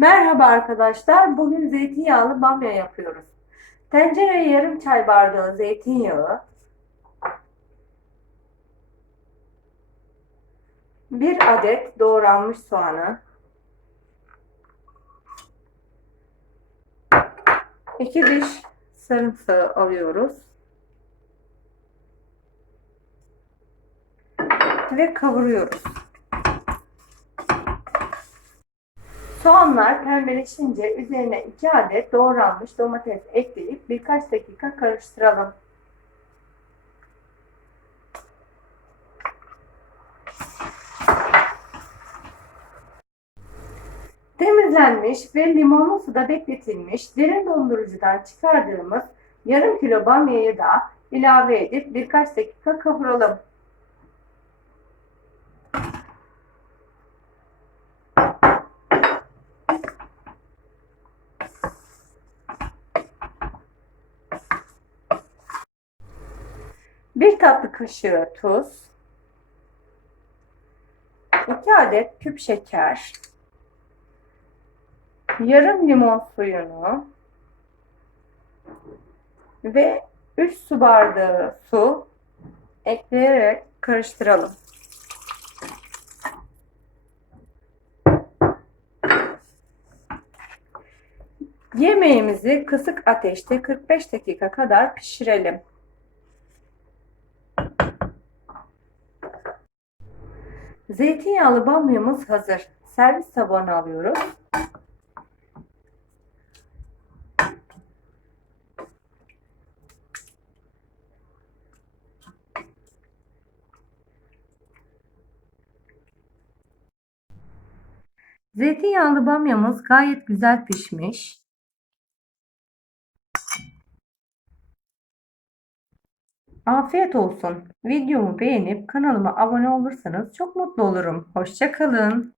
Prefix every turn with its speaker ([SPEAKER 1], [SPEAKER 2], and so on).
[SPEAKER 1] Merhaba arkadaşlar. Bugün zeytinyağlı bamya yapıyoruz. Tencereye yarım çay bardağı zeytinyağı, bir adet doğranmış soğanı, iki diş sarımsağı alıyoruz ve kavuruyoruz. Soğanlar pembeleşince üzerine 2 adet doğranmış domates ekleyip birkaç dakika karıştıralım. Temizlenmiş ve limonlu suda bekletilmiş derin dondurucudan çıkardığımız yarım kilo bamyayı da ilave edip birkaç dakika kavuralım. Bir tatlı kaşığı tuz, 2 adet küp şeker, yarım limon suyunu ve 3 su bardağı su ekleyerek karıştıralım. Yemeğimizi kısık ateşte 45 dakika kadar pişirelim. Zeytinyağlı bamyamız hazır. Servis tabağına alıyoruz. Zeytinyağlı bamyamız gayet güzel pişmiş. Afiyet olsun. Videomu beğenip kanalıma abone olursanız çok mutlu olurum. Hoşça kalın.